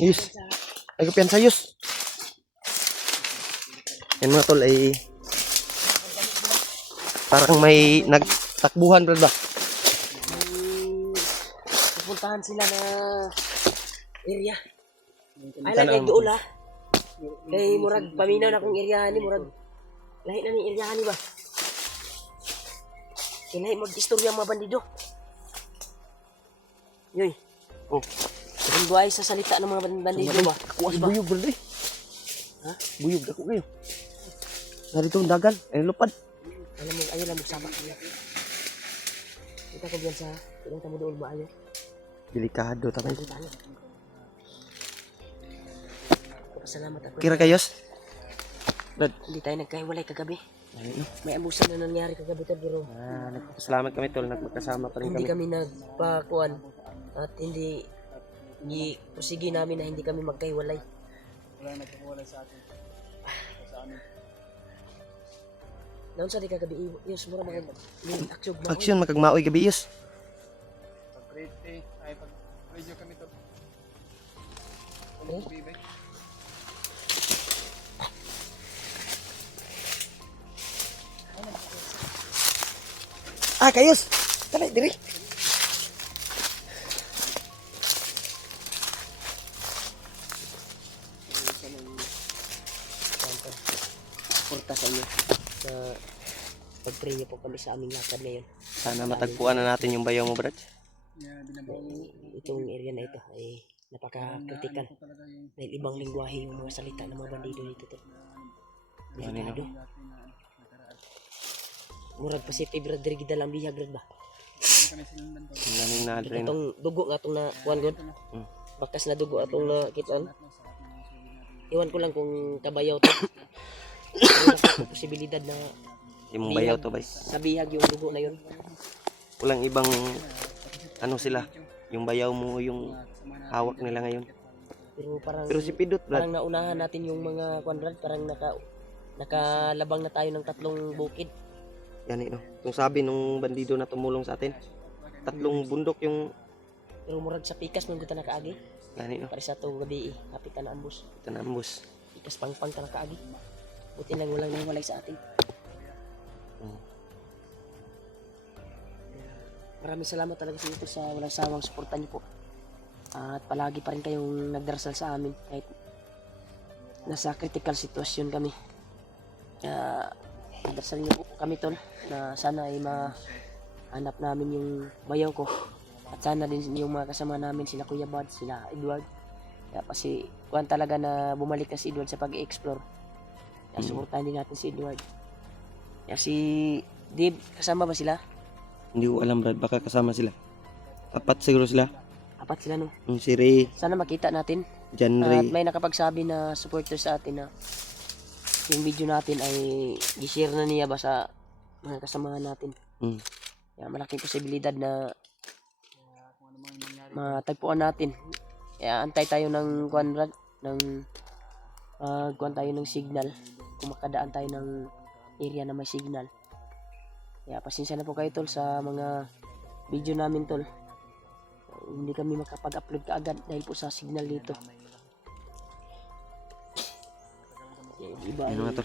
Yus. Ay kapiyan sa yus. Yan mga tol ay parang may nagtakbuhan bro ba? Pupuntahan sila na area. Ay lang doon ha. Kay murag paminaw na akong area ni murag. Lahi na ni area ni ba? Kay lahi mag-istorya mga bandido. Yoy. Oh. Ang buhay sa salita ng mga bandido ba? Ako as buyog bro eh. Ha? Buyog ako kayo. Narito ang dagan. Ay lupad. Alam mo, ayaw lang magsama niya. Kita ko biyan sa ilang tamo doon ba ayaw? Delikado tapos. Pasalamat ako. Kira kayos? Brad. Hindi tayo nagkahiwalay kagabi. Ay, no. May abusan na nangyari kagabi tol pero Nagpapasalamat kami tol, nagpagkasama pa rin hindi kami. kami nagpakuan at hindi pusigi namin na hindi kami magkahiwalay. Wala nagkahiwalay sa atin. Sa amin. Naon sa di kagabi yus mura mga aksyon ba? Aksyon makagmaoy gabi yus. Pag grade A, ay pag radio kami to. Eh? Bibay. Ah, kayos. Tara diri. Suporta sa inyo sa pag-pray niyo po kami sa aming lakad ngayon. Sana matagpuan na natin yung bayaw mo, Brad. Yeah, binabaw. Itong area na ito ay napaka-critical. Dahil ibang lingwahe yung mga salita ng mga bandido dito. Delikado. Murag positive rad diri gid lang bihag rad ba? Ang daming na rin. Itong dugo nga atong na kuan god. Bakas na dugo atong na kitaan. Iwan ko lang kung kabayaw to. May posibilidad na Yung bayaw to, bay. sa bihag yung dugo na yun. Walang ibang ano sila. Yung bayaw mo yung hawak nila ngayon. Pero Pero si Pidot, Brad. parang naunahan natin yung mga kuan rad, parang nakalabang na tayo ng 3 bukid. Yan no. Kung sabi nung bandido na tumulong sa atin, 3 bundok yung Pero murag sa pikas man gud ta nakaagi. gani no. Para sa to gabi hapit ta na ambus. Tanambos. Pikas pangpang ta nakaagi. Buti lang walang nawalay sa atin. Maraming salamat talaga sa inyo sa walang sawang suporta niyo po. At palagi pa rin kayong nagdarasal sa amin kahit nasa critical sitwasyon kami. Kaya nagdarasal niyo po kami tol na sana ay mahanap namin yung bayaw ko. At sana din yung mga kasama namin sila Kuya Bud, sila Edward. Kaya kasi kuhan talaga na bumalik na si Edward sa pag-explore. Kaya suportahan din natin si Edward. Kaya si Dave, kasama ba sila? Hindi ko alam, Brad. Baka kasama sila. 4 siguro sila. 4 sila no. Yung si Ray, Sana makita natin. John At Ray. may nakapagsabi na supporter sa atin na yung video natin ay i-share na niya ba sa mga kasamahan natin. Kaya malaking posibilidad na matagpuan natin. Kaya antay tayo ng kuan ng kuan tayo ng signal. Kung makadaan tayo ng area na may signal. Kaya pasensya na po kayo tol sa mga video namin tol. Hindi kami makapag-upload kaagad dahil po sa signal dito. Iba Ano nga to?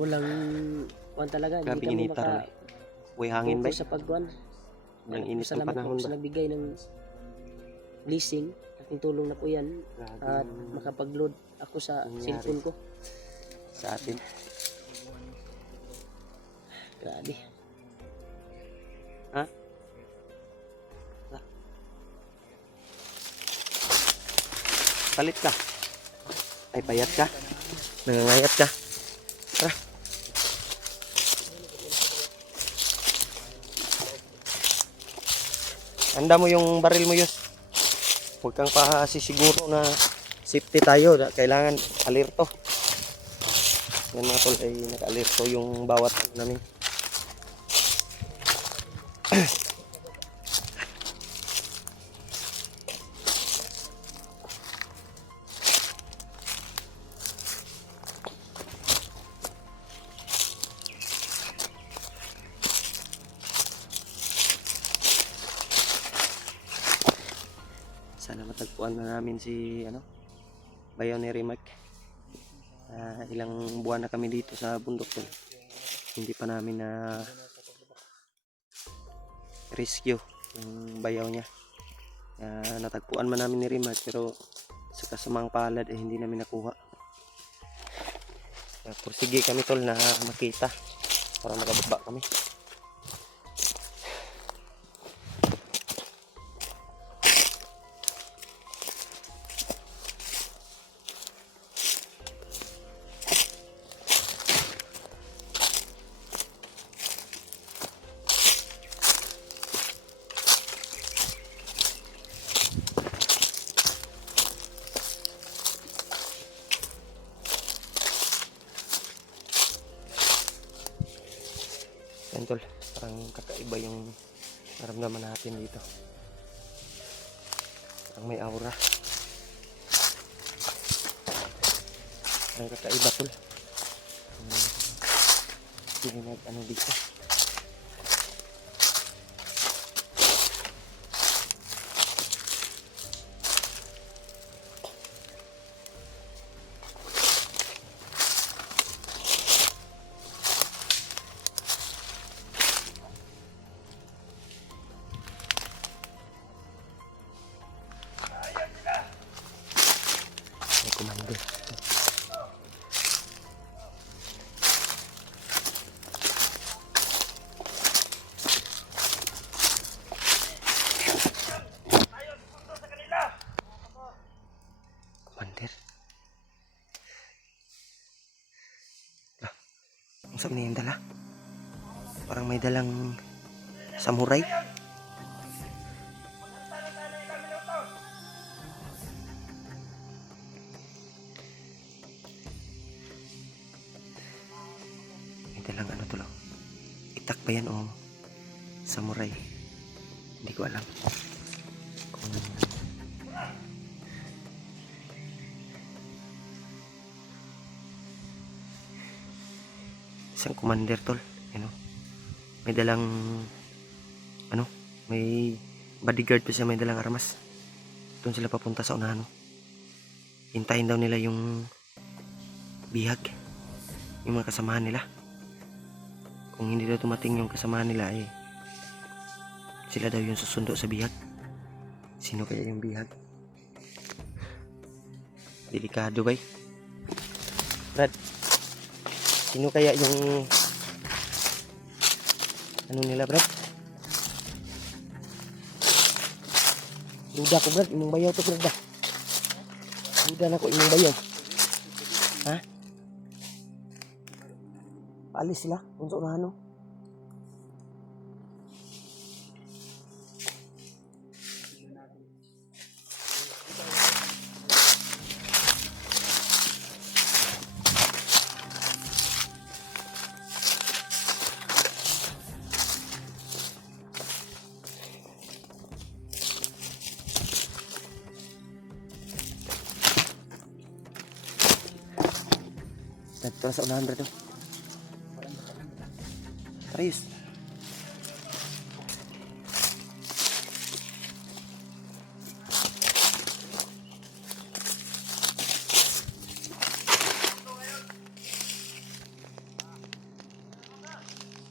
walang kuan talaga. Grabe Hindi kami inita ron. Uy, hangin ba? sa pagkuan. Walang init ng Salamat panahon po sa ba? nagbigay ng blessing. Aking tulong na po yan. At makapag-load ako sa cellphone ko. Sa atin. Grabe. Ha? Palit ka. Ay, payat ka. Nangangayat ka. Tara. Handa mo yung baril mo, Yus. Huwag kang siguro na safety tayo. Kailangan alerto. Yan mga tol ay naka-alerto yung bawat namin. Sana matagpuan natagpuan na namin si bayaw ni Rimac. Ilang buwan na kami dito sa bundok tol. Hindi pa namin na rescue yung bayaw niya. Natagpuan man namin ni Rimac pero sa kasamang palad hindi namin nakuha. Pursige kami tol na makita para makababa kami. Yan tol, parang kakaiba yung naramdaman natin dito. Parang may aura. Parang kakaiba tol. Hindi dito. May kumando. Kumander. Ang sabi niya yung dala. Parang may dalang samurai. May dalang tulo. Itak ba yan o samurai? Hindi ko alam. Kung isang commander tol, may dalang may bodyguard pa siya, may dalang armas. Doon sila papunta sa unahan. Hintayin daw nila yung bihag, yung mga kasamahan nila. Kung hindi daw tumating yung kasamahan nila sila daw yung susundo sa bihag. Sino kaya yung bihag? Delikado ba? Brad, sino kaya yung nila Brad? Duda ko Brad, imong bayaw to Brad. Duda na ko imong bayaw. Ha? Paalis sila, unsa unahan no? Dito sa unahan Brad. Ayos.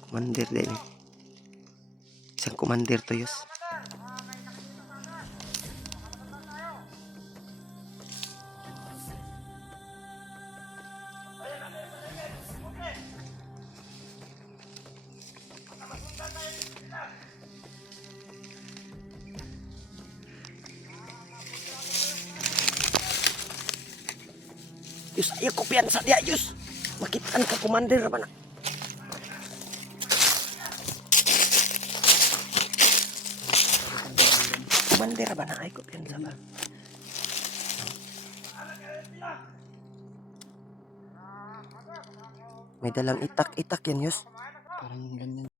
Commander din. Isang commander to yus. Yus, ayo kopian sa dia Yus. Makitaan ka commander ba na? Commander ba na ay kopian sa ba? May dalang itak-itak yan Yus. Parang ganyan.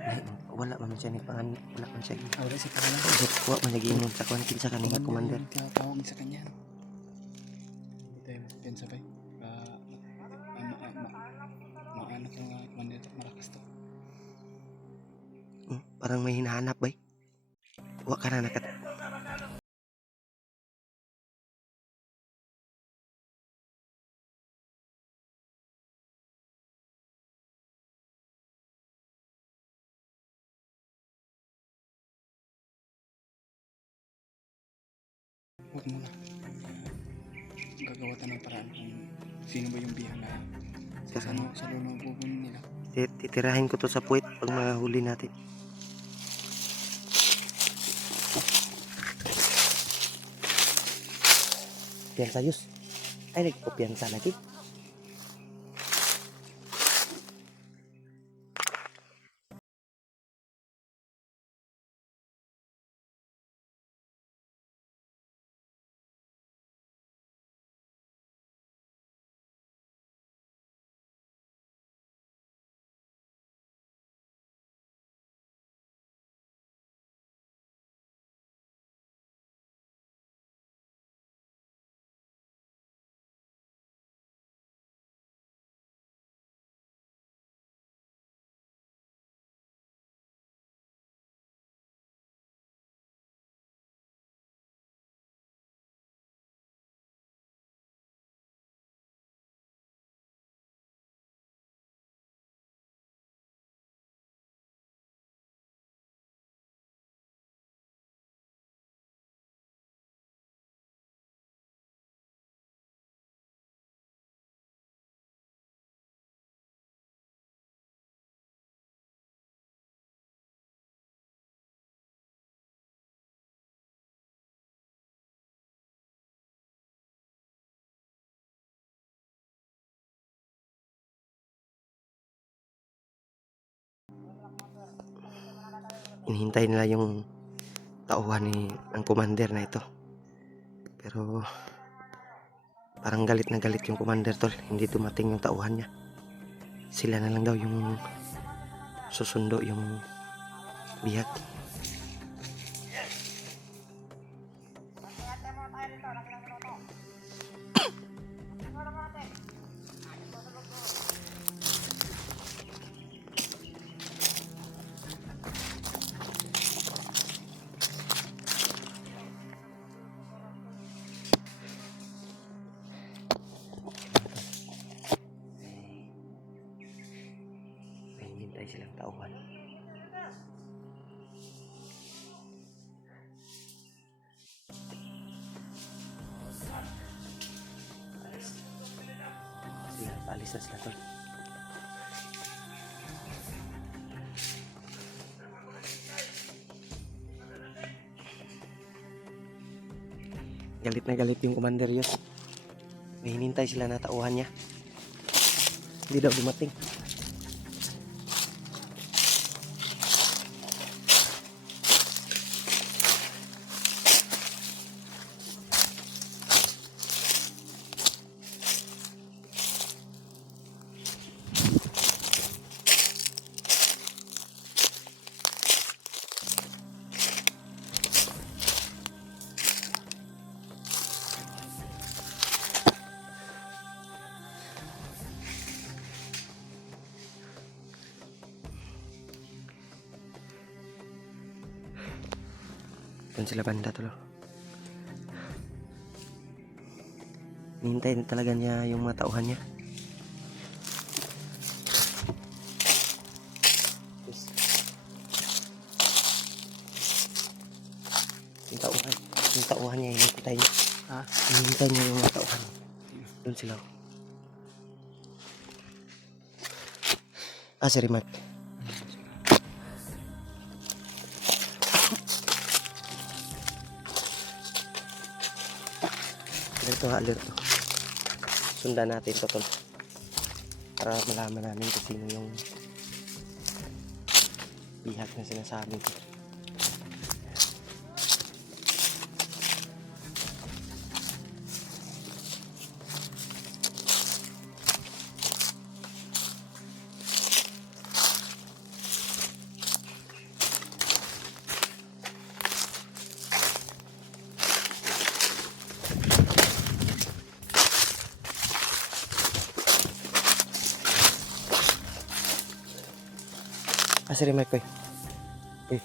Ay, wala man siya ni pangan, wala man siya. Wala si pangalan. Wa man nagiingon sa kuan kinsa kanina commander. Tawag sa kanya. Hindi tayo magpensa ba? Maano to nga commander to, malakas to. Parang may hinahanap bay. Wa ka na nakat. Huwag muna. Gagawa tayo ng paraan kung sino ba yung bihan na sa lulubugin nila. Titirahin ko to sa puwit pag mahuli natin. Piyansa Yus. Ay, nagpo-piyansa lagi. Hinihintay nila yung tauhan ni ang commander na ito. Pero parang galit na galit yung commander tol. Hindi dumating yung tauhan niya. Sila na lang daw yung susundo yung bihag. Hinihintay silang tauhan. Paalis na sila tol. Galit na galit yung commander Yus. May hinintay sila na tauhan niya. Hindi daw dumating. Doon sila banda tolo. Nihintay na talaga niya yung mga tauhan niya. Yung tauhan niya, hinihintay niya. Ha? Hinihintay niya yung mga tauhan. Doon sila. Si Rimac. Alerto. Sundan natin ito tol. Para malaman namin kung sino yung bihag na sinasabi ko. Asa rin Mark, koy. Uy.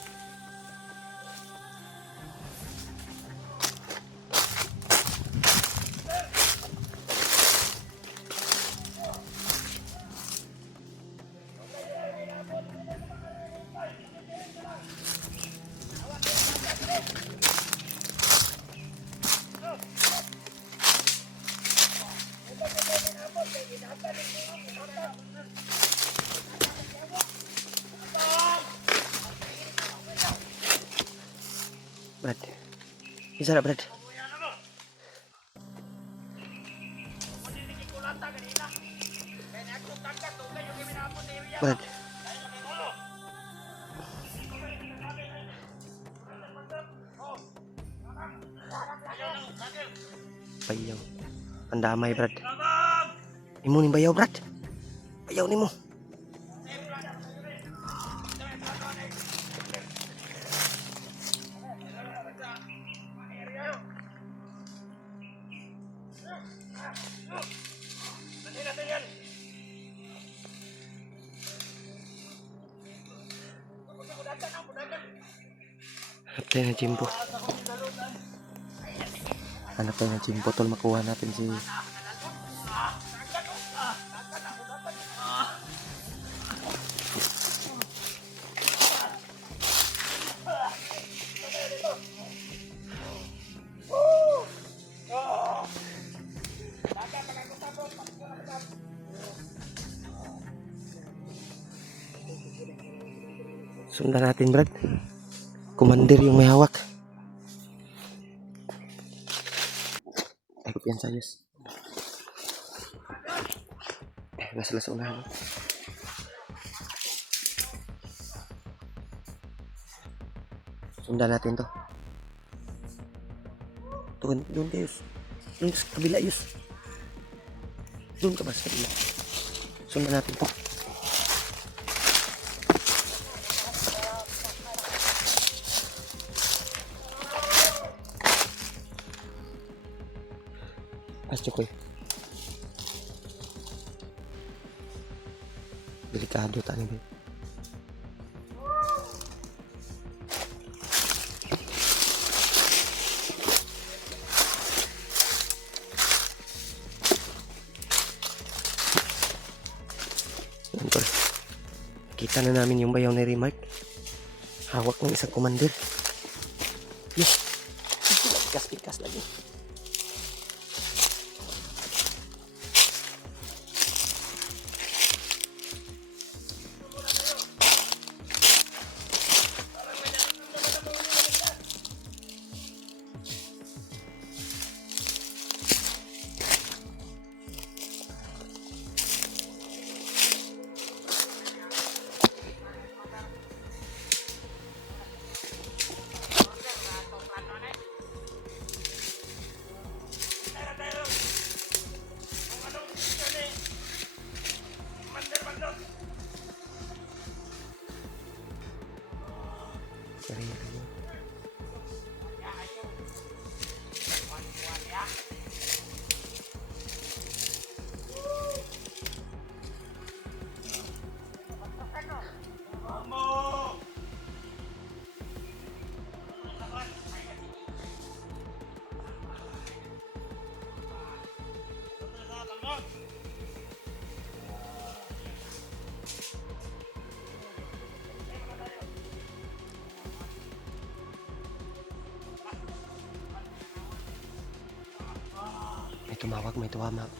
Brad. Isa na, Brad. Brad. Bayaw. Ang damay, Brad. Imo ning bayaw, Brad. Bayaw nimo. Hanap tayo ng Jimbo. Hanap tayo ng Jimbo, tol. Makuha natin si... Sundan natin, Brad. Commander yung may hawak. Ay, yan sayos. Nasa unahan. Sundan natin to. Doon kayo. Doon sa kabila, Yus. Doon ka ba sa kabila? Sundan natin to. Koy. Delikado tani ba? Kita na namin yung bayaw ni Remark. Hawak ng isang commander. Yes. Pikas lagi.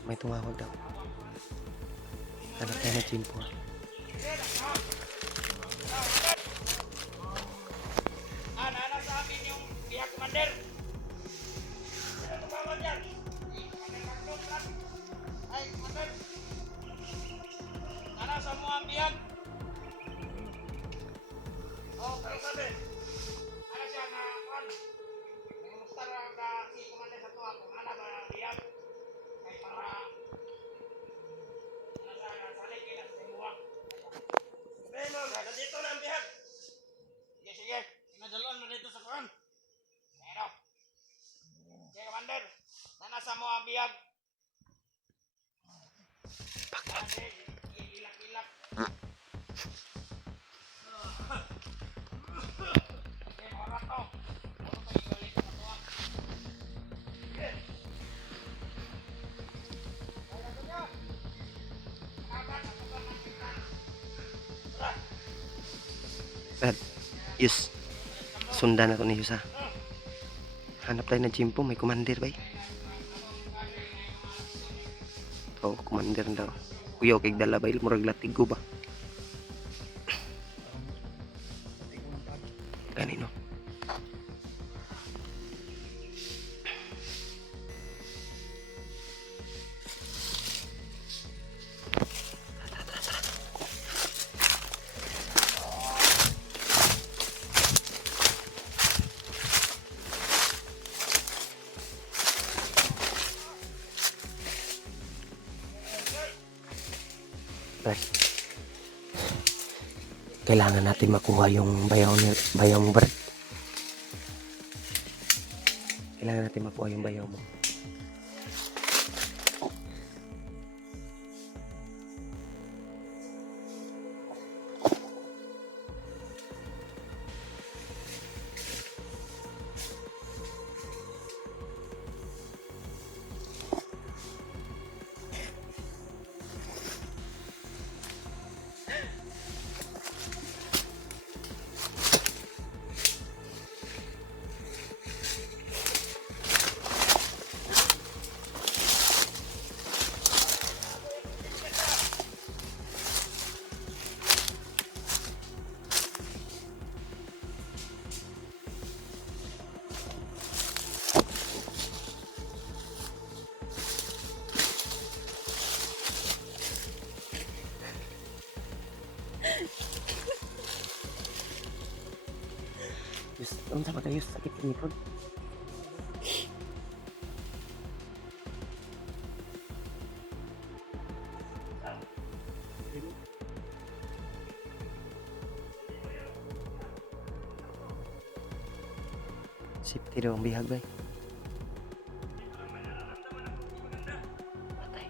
May tumawag daw. Hanap tayo ng Jimbo. Nana sa amin yung biyak commander. Sino tumawag yan? Ay, commander. Nana sa mga biyak. Oh, pero sabi. Ano siya na, kan? Gusto na si commander sa tuwa kung ano ba biyak. Kaya para nasalik ilang sa imuwang. Pero, nandito na ang biyak. Sige. Nadaluan mo dito sa kuwan. Pero, Brad, Yus. Sundan ako ni Yus ha. Hanap tayo ng chimpo, may commander ba? Oo, commander daw. Kuya, okay dala ba? Murag latigo ba? Ikaw ng pag. Ganino. Brad, kailangan natin makuha yung bayaw mo, Brad. Kailangan natin makuha yung bayaw mo. Yus, unsa ba kayo? Sakit sa ngipon. Safety daw ang bihag ba? Patay.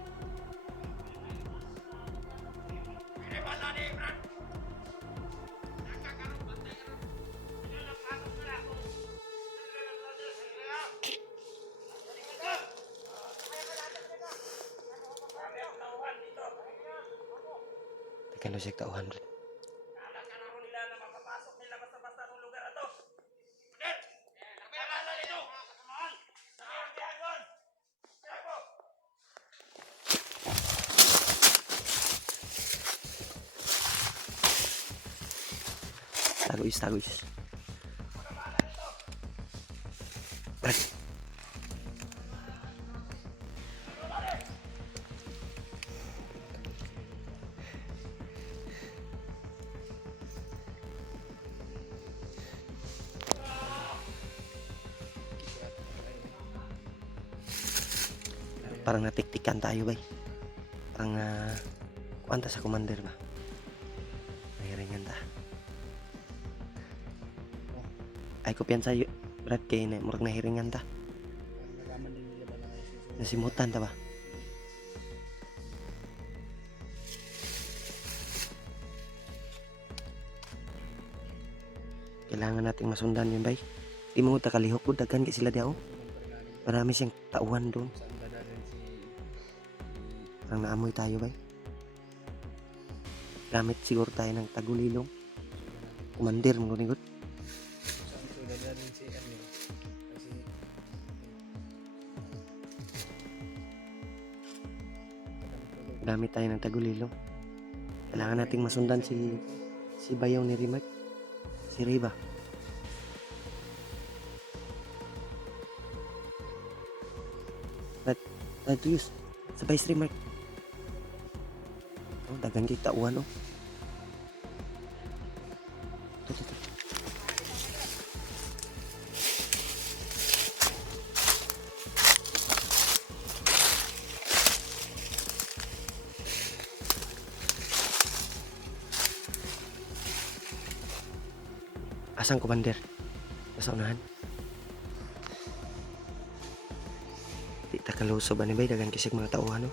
Tekan lo siya tauhan rin. Tago is. Brad. Parang natiktikan tayo bay. Parang kuanta sa commander ba? Nahiringan ta. Ay ko piyansa Brad kay na murag nahiringan ta. Nalaman din nila ba na may susunod? Nasimutan ta ba? Kailangan nating masundan yun bay. Di mo ta kalihok pud daghan kay sila diaw. Marami siyang tauhan doon. Saan dadalhin si Parang naamoy tayo bay. Gamit siguro tayo ng tagulilong. Commander mo nigot. saan so dadalhin si Ernie? Kasi Gamit tayo ng tagulilong. Kailangan nating masundan si bayaw ni Rimac. Si Riba. Yus. Sabay si Rimac. Oh, dagan kita uwan oh. Tuh. Asang commander? Nasa unahan. Di ta kaluso ba ni bay dagan kisig mga tauhan no?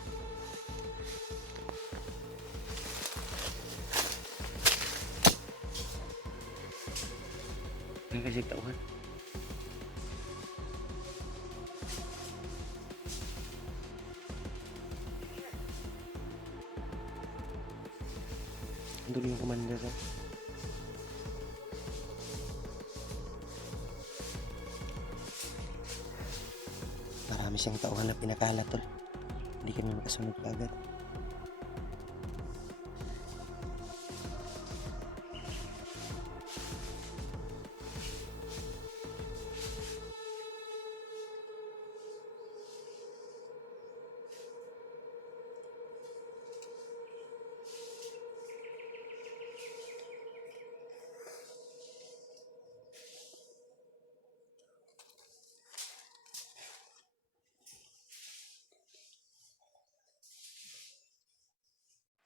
Dagan kisig tauhan. Andun yung commander oh. siyang tauhan na pinakalat tol. Hindi kami makasunod agad.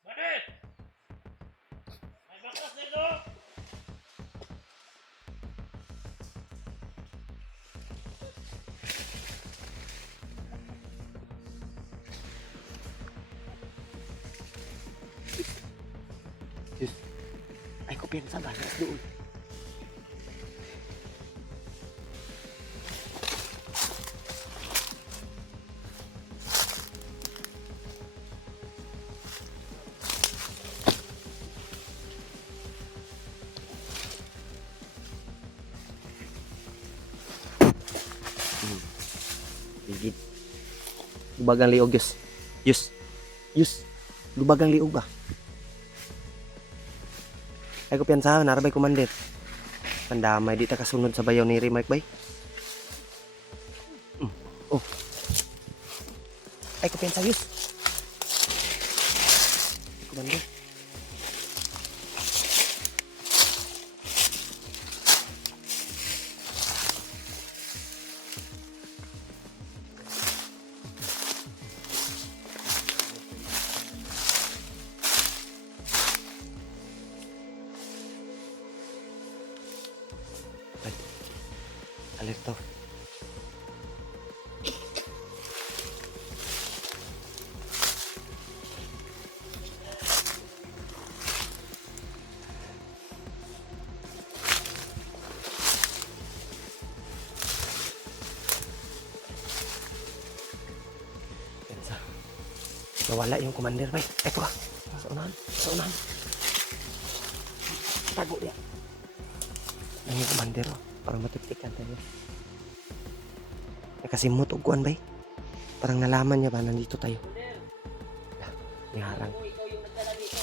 Manit! May bakas dito! Ay, kumpiyansa ba? Doon. Ligid. Lubagang liog, Yus. Yus. Lubagang liog ba? Ay, kumpiyansa, narabay kumandir. Pandamay, di ta kasunod sa bayaw ni Mike bay. Oh. Ay, kumpiyansa, Yus. Kumandir. Alerto. Pensa. Nawala yung commander, bay. Eto ka. Sa unahan. Sa unahan. Tago dia. Ang yung commander, oh. Parang matiptikan tayo. Nakasimot o kuwan, bay. Parang nalaman niya ba nandito tayo. Niharang. Ikaw yung nagdala dito.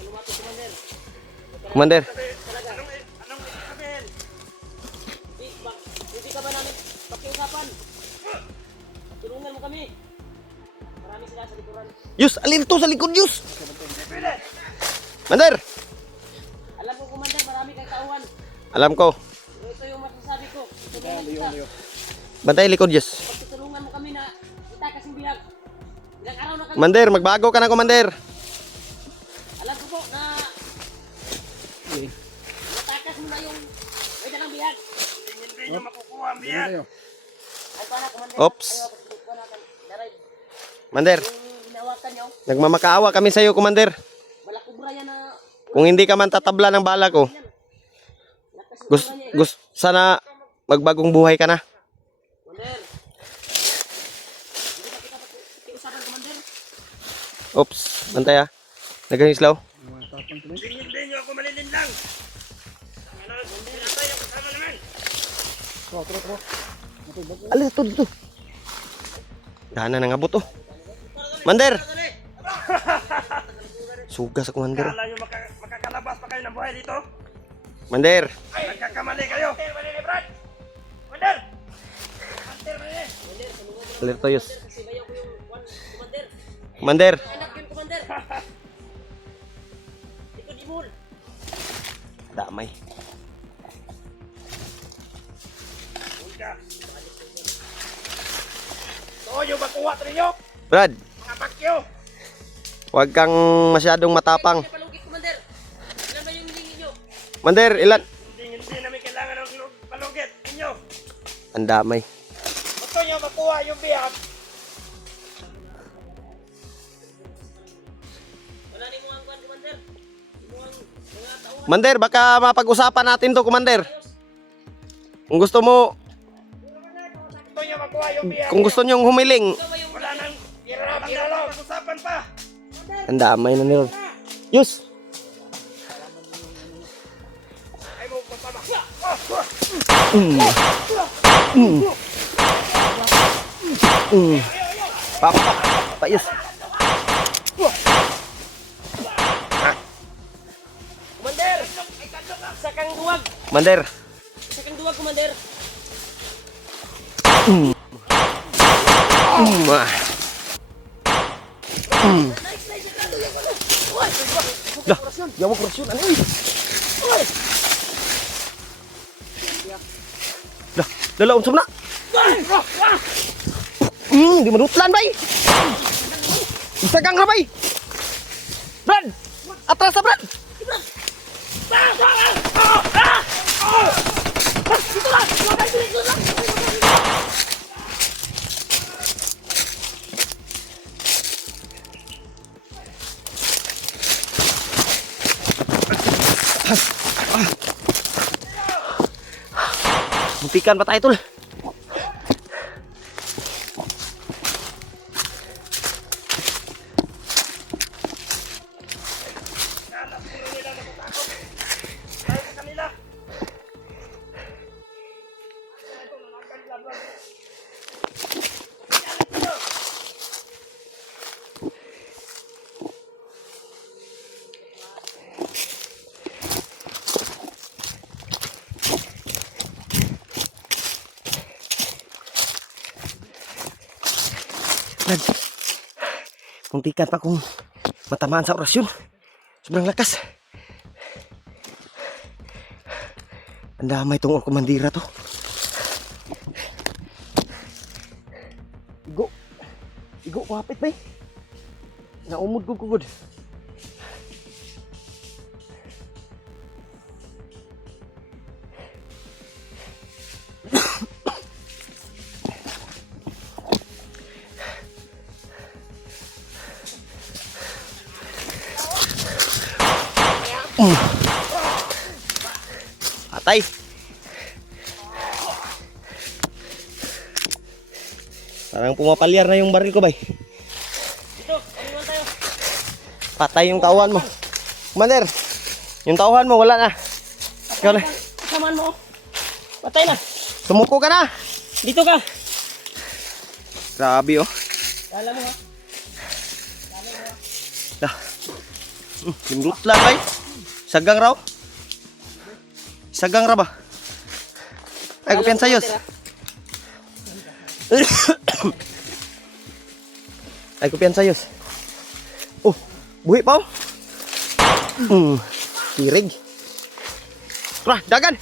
Lumapit, Commander. Commander. Anong sabihin? Hindi ka ba namin pakiusapan? Tulungan mo kami. Marami sila sa likuran. Yus, alin to sa likod, Yus. Commander. Alam ko, Commander, marami kang tauhan. Alam ko. Pero ito yung masasabi ko. Tulungan kita. Bantay likod, Yus. Pagtutulungan mo kami na itakas yung bihag. Ilang araw na kami. Commander, magbago ka na, Commander. Alam ko po na natakas mo na yung may dalang bihag. Hindi nyo makukuha ang biyak. Ay, paano, Commander? Oops. Ayaw, pagtutulungan natin. Daray, Commander, yung hinawakan nyo, nagmamakaawa kami sa iyo, Commander. malakubra yan na Kung hindi ka man tatabla ng bala ko, lakas yung gusto, kubra niya. gusto sana magbagong buhay ka na. Commander. Hindi ba kita pakiusapan, Commander? Oops, bantay ah. Nag-islaw. Hindi nyo ako malilinlang. Ano, hindi na tayo kasama naman. Alin ito dito. Dana nang abot oh. Commander. Suga sa Commander. Kala nyo makakalabas pa kayo ng buhay dito? Commander. Ay, nagkakamali kayo. Manili, Brad. Commander! Alerto, Yus. Kasi bayaw ko yung Commander. Commander. Anak yun, Commander. Likod imol. Damay. Huwag Toyo, makuha ito ninyo. Brad, Mga bakyo. huwag kang masyadong matapang. Hindi palugit, Commander. Ilan ba yung hilingi nyo? Commander, ilan? Hindi namin kailangan ng palugit ninyo. Ang damay. Gusto nyo makuha yung bihag. Wala ni mo ang kwan, Commander. Hindi mo ang mga tauhan. Commander, baka mapag-usapan natin to, Commander. Kung gusto mo, Gusto nyo makuha yung bihag. kung gusto nyong humiling, Ikaw ba yung Wala nang dialog. Pag-usapan pa. ang damay na nila. Yus! Ay mo, magpama. Mm. Mm. Mm. Payos. Commander! Isa kang duwag! Commander. Isa kang duwag, Commander! Mm. Ah. Mm. Lah, yawa korasyon. Ano yun? Lah, lala unsam na. Di manutlan bay. Isa kang rabay. Brad, atras sa Brad. Muntikan pa tayo tol. Brad, muntikan pa kung matamaan sa orasyon. Sobrang lakas. Ang damay itong komandira to. Igo. Igo, kapit ba eh. Naumod ko kugod. Patay. Parang pumapalyar na yung baril ko, bay. Dito, kaliwan tayo. Patay yung tauhan mo. Commander, yung tauhan mo wala na. Ikaw na. Samaan mo. Patay na. Sumuko ka na. Dito ka. Grabe oh. Kala mo ha. Dah. Lindut lang bay. Sagang raw. Sagang ra ba? Ay ko piyan sayos. Ay ko piyan sayos. Oh, buhi pa oh. Tirig. Tara, dagan.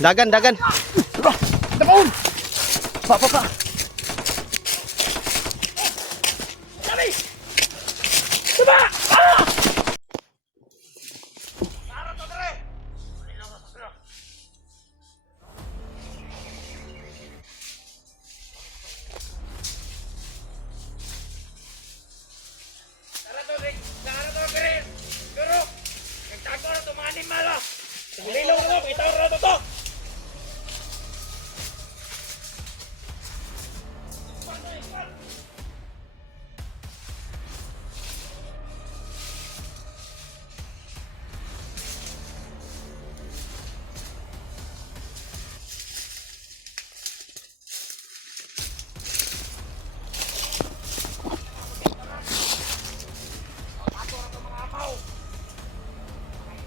Dagan, dagan. Dapaon! Pa. Tara to, Rick. Tara to, Rick. Guru. Nagtago na to mga animal. Ulilaw na to. Itaw na to.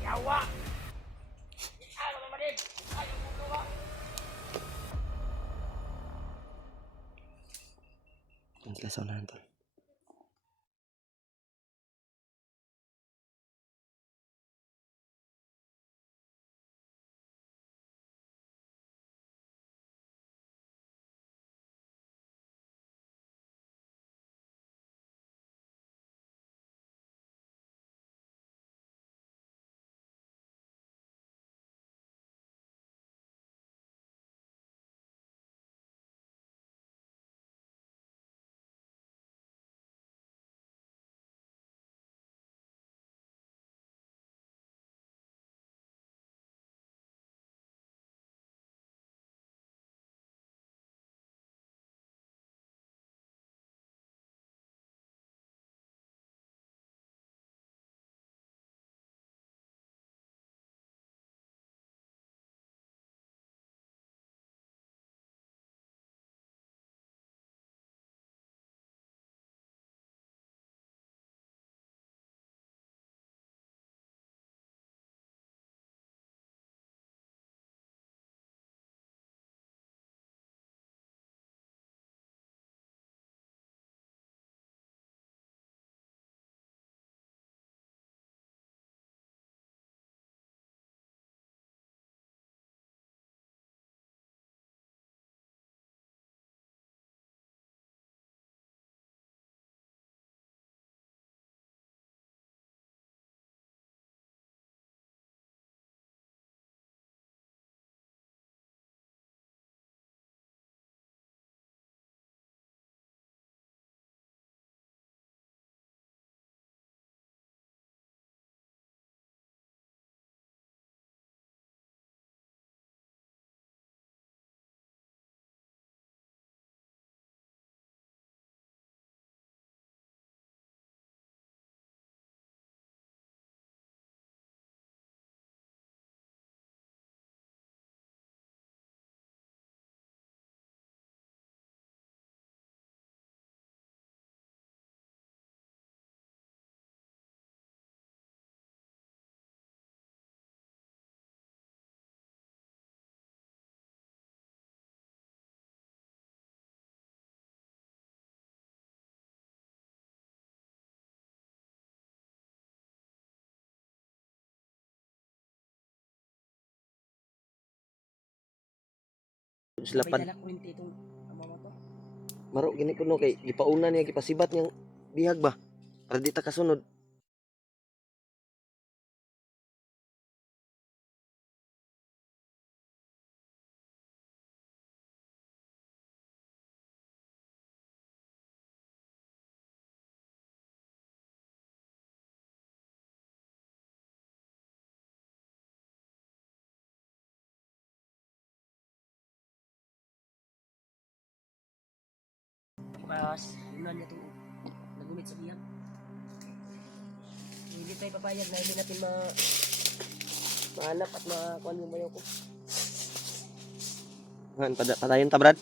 Yawa. Ano naman din? Ayaw mo gawa. Ang sila sa unahan tol. Sila May pad. dala kwente itong ama mo to. Maro gini puno kay gipauna niya gipasibat niyang bihag ba. Para di ta kasunod. Ipas, unan niya itong nagunit sa biyang. Hindi tayo papayag na hindi natin mahanap at makuha yung bayaw ko. Han padayon ta brad.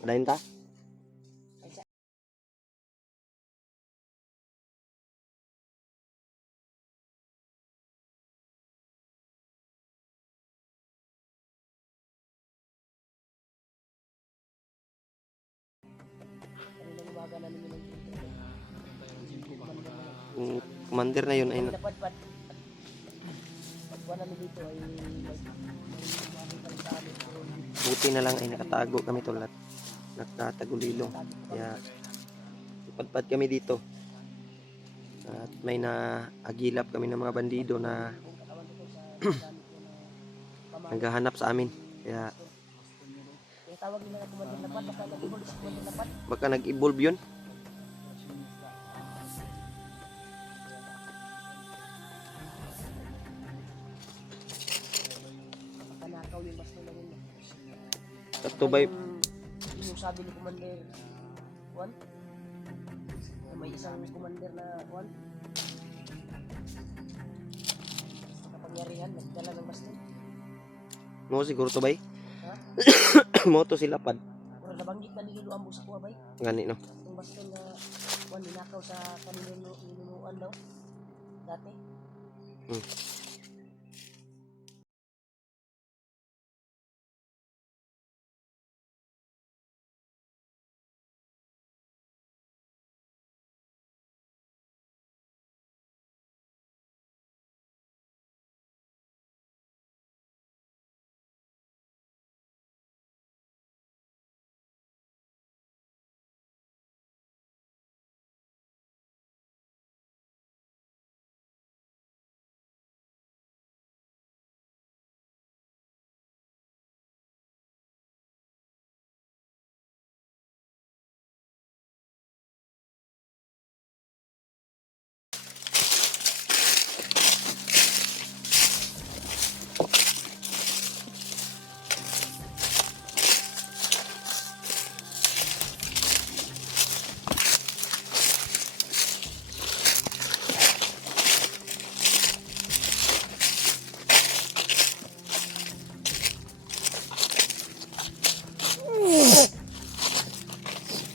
Padayon ta. Kanina umaga namin yun ang Yung commander na yun ay napadpad. Pagkuha namin dito ay sa amin. buti na lang ay nakatago kami tulat. Nagtatagulilo. Kaya padpad kami dito. At may naagilap kami ng mga bandido na naghahanap sa amin. Kaya Yung tawag nila na kumandir lapad, baka nag-evolve sa kumandir lapad. baka nag-evolve yun. Baka nakaw yung basto na yun. Tato bay Yung sabi ni Commander Juan, na may isang commander na Juan, kapangyarihan, nagdala ng basto. mo siguro to bay. Ha? Mo to sila pad. Pero nabanggit na nililo ang busa ko, abay. Gani no. Yung basto na Juan, ninakaw sa kaninunuan daw. Dati.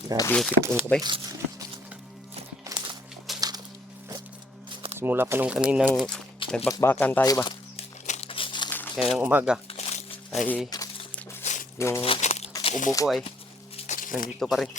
Grabe yung sipon ko bay. Simula pa nung kaninang nagbakbakan tayo ba. Kaya ng umaga ay yung ubo ko ay nandito pa rin.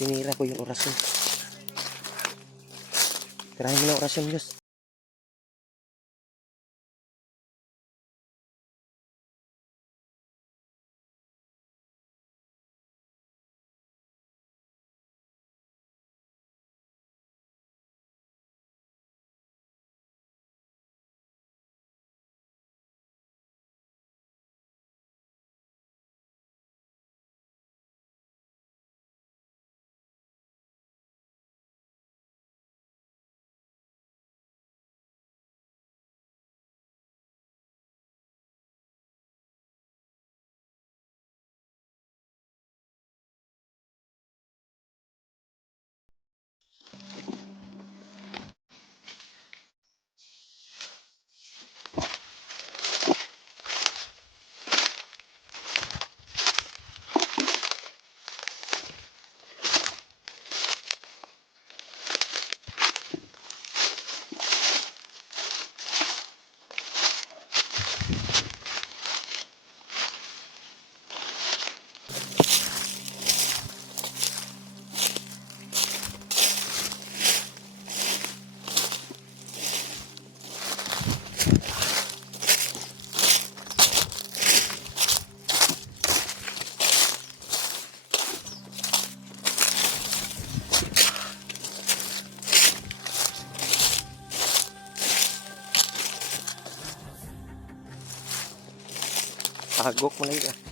Sinira ko yung orasyon. Tirahin mo na orasyon, Diyos. Agok mo lang